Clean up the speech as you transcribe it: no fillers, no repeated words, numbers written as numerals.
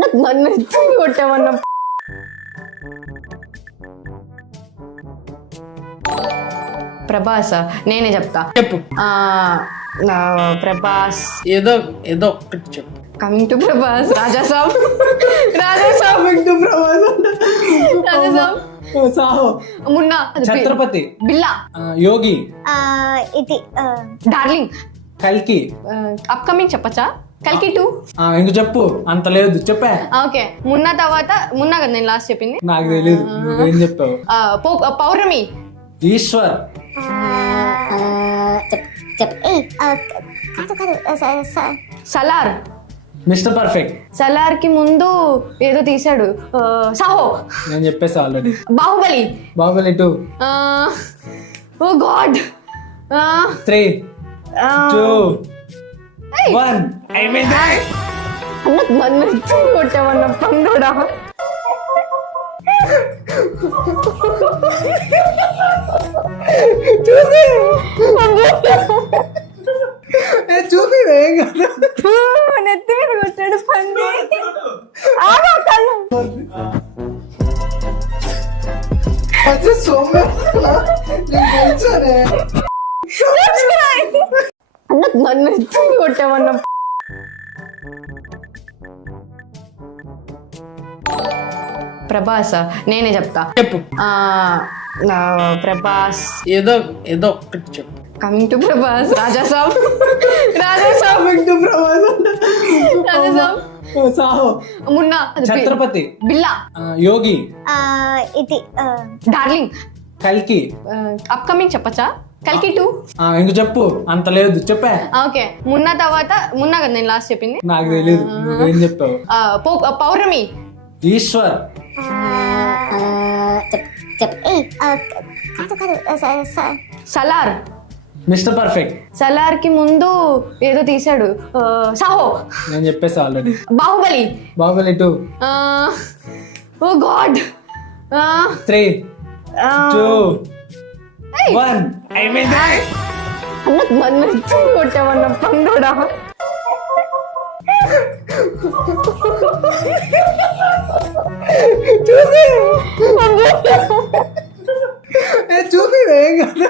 అన్న నన్ను ఎత్తుకు కొట్టామన్న. ప్రభాస్ నేనే చెప్తా. చెప్పు. ప్రభాస్ ఏదో ఏదో ఒకటి చెప్పు. Coming to Prabhas. Raja Saab. Coming to Prabhas. Raja Saab. Saaho. Munna. Chatrapathi. Billa. Yogi. ఇది డార్లింగ్. కల్కి. అప్కమింగ్ చెప్పచ్చా? కల్కి 2. ఇంక చెప్పు. అంత లేదు చెప్పా. ఓకే. మున్నా తర్వాత మున్నా కదా నేను లాస్ట్ చెప్పింది. నాకు తెలీదు నువ్వేం చెప్పావు. పౌర్ణమి. ఈశ్వర్. సలార్. Mister perfect. సలార్ కి ముందు ఏదో తీసాడు. సాహో. నేను చెప్పేసా already. Baahubali. Baahubali 2. Oh god. 3 2 1 అయిపోయింది. అన్న నన్ను ఎత్తుకు కొట్టామన్న పండుడా. చూసి ఏం కాదు. నెత్తి మీద కొట్టాడు పండు. అది సొమ్మె. అన్న నన్ను ఎత్తుకు కొట్టామన్న. ప్రభాస్ నేనే చెప్తా. చెప్పు. ప్రభాస్ ఏదో ఏదో ఒకటి చెప్పు. Coming to Prabhas. Raja Saab. Coming to Prabhas. Raja Saab. Saaho. Munna. Chatrapathi. Billa. Yogi. ఇది డార్లింగ్. కల్కి. అప్కమింగ్ చెప్పచ్చా? కల్కి 2. ఇంక చెప్పు. అంత లేదు చెప్పా. ఓకే. మున్నా తర్వాత మున్నా కదా నేను లాస్ట్ చెప్పింది. నాకు తెలీదు నువ్వేం చెప్పావు. పౌర్ణమి. ఈశ్వర్. సలార్. Mister perfect. సలార్ కి ముందు ఏదో తీసాడు. సాహో. నేను చెప్పేసా already. Baahubali. Baahubali 2. Oh god. 3 2 1 అయిపోయింది. అన్న నన్ను ఎత్తుకు కొట్టామన్న పండుడా. చూసి ఏం కాదు.